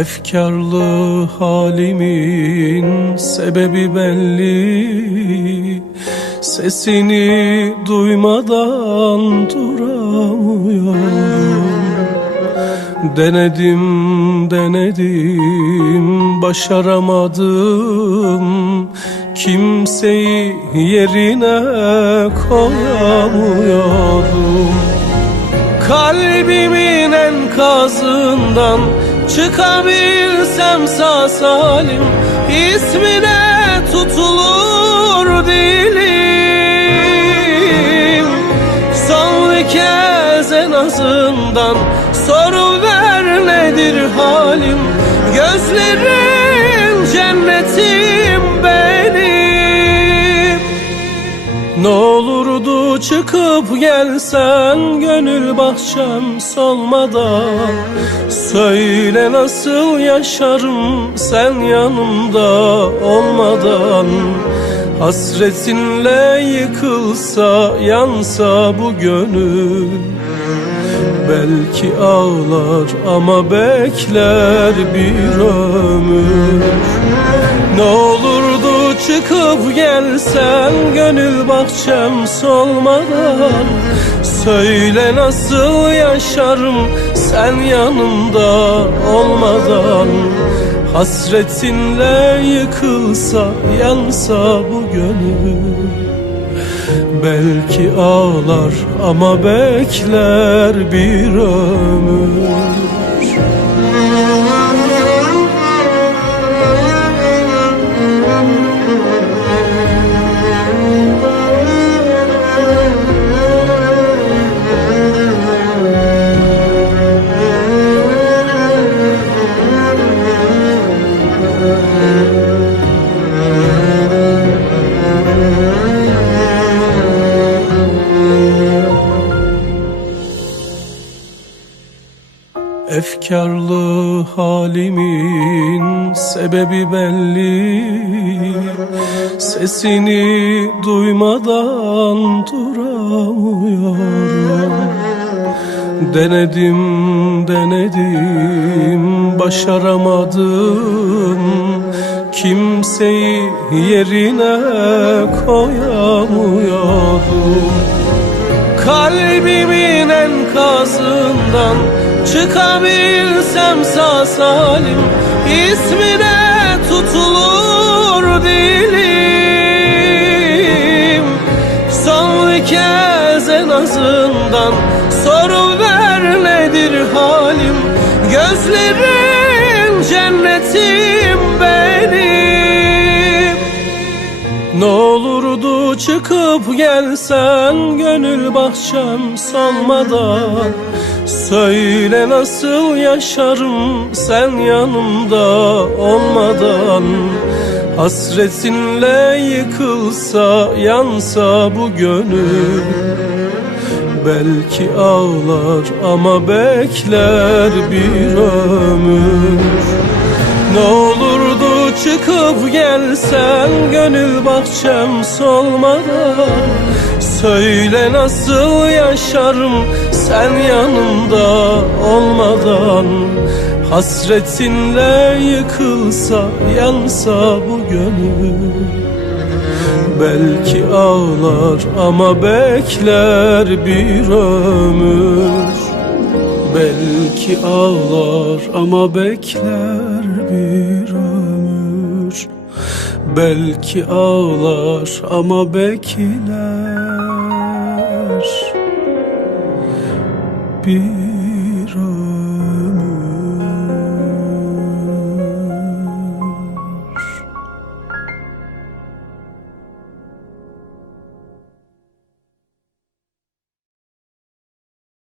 Efkarlı halimin sebebi belli. Sesini duymadan duramıyorum. Denedim denedim başaramadım. Kimseyi yerine koyamıyorum. Kalbimin enkazından çıkabilsem sağ salim ismine tutulur dilim. Bir kez en azından soru ver nedir halim. Gözlerin cennetim benim. Ne çıkıp gelsen gönül bahçem solmadan. Söyle nasıl yaşarım sen yanımda olmadan. Hasretinle yıkılsa yansa bu gönül. Belki ağlar ama bekler bir ömür. Ne olurdu çıkıp gelsen gönül bahçem solmadan. Söyle nasıl yaşarım sen yanımda olmadan. Hasretinle yıkılsa yansa bu gönül. Belki ağlar ama bekler bir ömür Efkarlı halimin sebebi belli. Sesini duymadan duramıyorum. Denedim denedim başaramadım. Kimseyi yerine koyamıyorum. Kalbimin enkazından çıkabilsem sağ salim ismine tutulur dilim. Son bir kez en azından soru ver nedir halim? Gözlerin cennetim olurdu çıkıp gelsen gönül bahçem solmadan Söyle nasıl yaşarım sen yanımda olmadan. Hasretinle yıkılsa yansa bu gönül. Belki ağlar ama bekler bir ömür. Ne olurdu çıkıp gelsen gönül bahçem solmadan. Söyle nasıl yaşarım sen yanımda olmadan. Hasretinle yıkılsa yansa bu gönül. Belki ağlar ama bekler bir ömür. Belki ağlar ama bekler bir Belki ağlar ama bekler. Bir